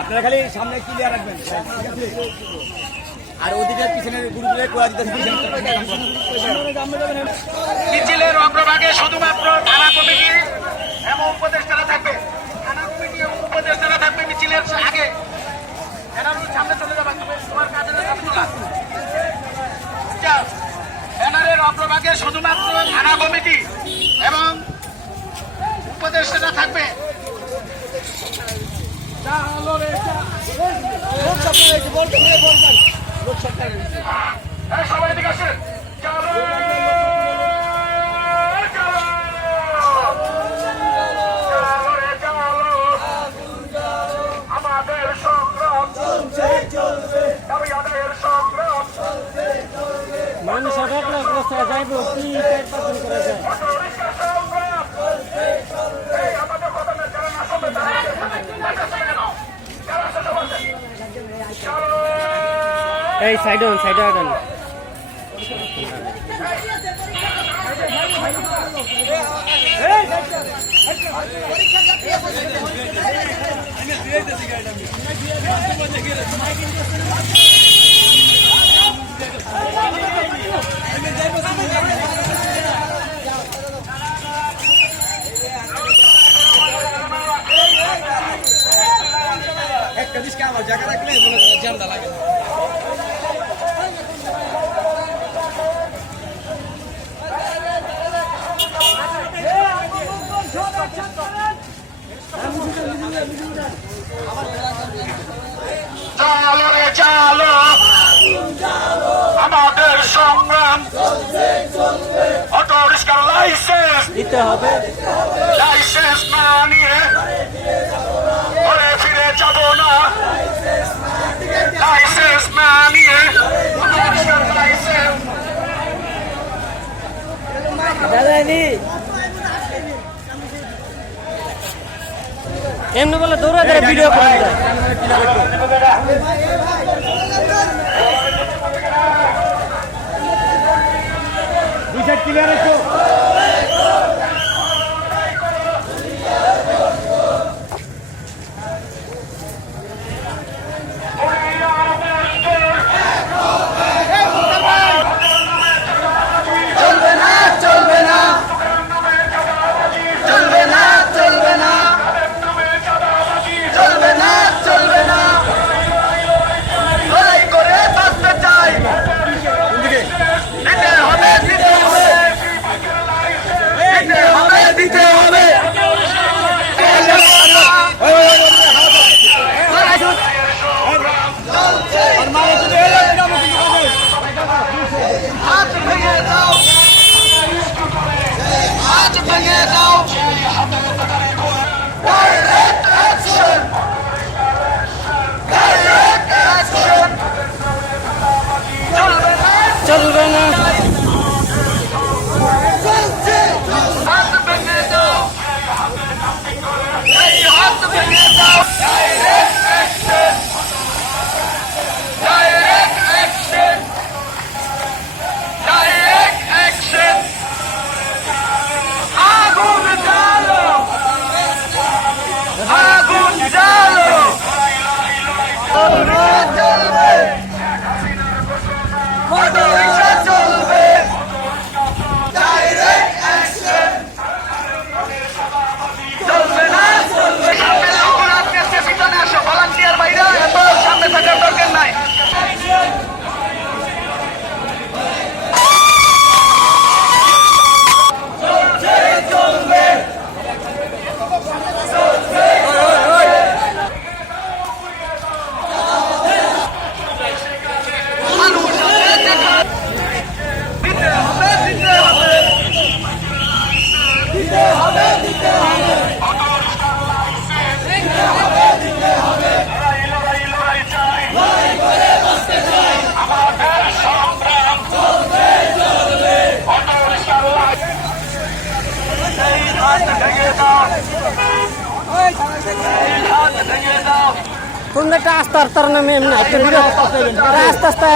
আপনারা খালি সামনে ক্লিয়ার রাখবেন, আর ওদিকে পিছনের গ্রুপে মিছিলের অগ্রভাগে শুধুমাত্র থানা কমিটি এবং উপদেষ্টারা থাকবে। থানা কমিটি এবং উপদেষ্টারা থাকবে মিছিলের আগে। সামনে চলে যাবে তোমার কাজের ব্যানারের অগ্রভাগে শুধুমাত্র থানা কমিটি এবং উপদেষ্টারা থাকবে। সবাই দিকে আসেন। আমাদের সংগ্রাম দাবি আদায়ের সংগ্রাম মানুষ অবস্থায় যাইব কি করা যায়। এই সাইড আগান একটা দিশকে আমার জায়গা রাখলে জ্যামটা লাগে। চালো রে চালো আমাদের সংগ্রাম অটো রিক্সার লাইসেন্স দিতে হবে। লাইসেন্স না নিয়ে ঘরে ফিরে যাব না। লাইসেন্স না নিয়ে লাইসেন্স দাদানি এমনি বলে দৌড়া ধরে ভিডিও করা যায়। দুই সাইড ক্লিয়ার আছে। চলবে না। কোন একটা আস্তে আস্তে নামে এমনি একটা আস্তে আস্তে